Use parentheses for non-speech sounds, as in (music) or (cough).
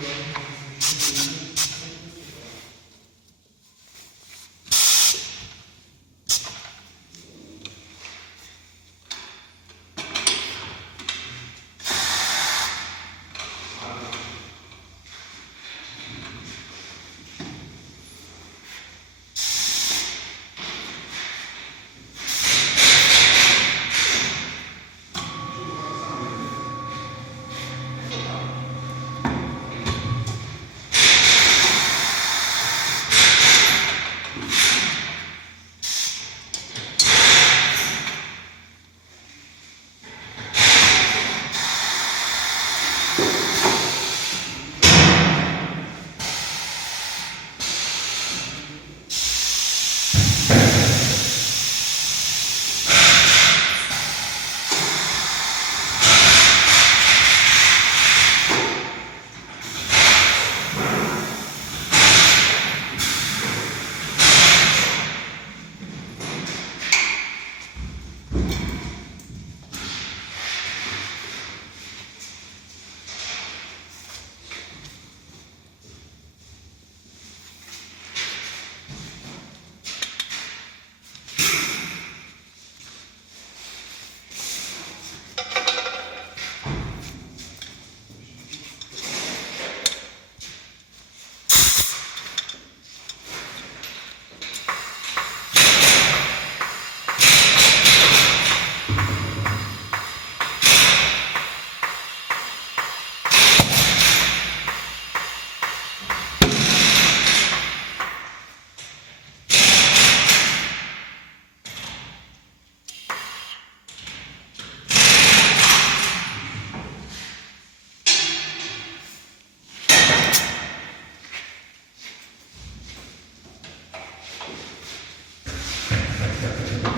Thank yeah. you. Thank (laughs) you.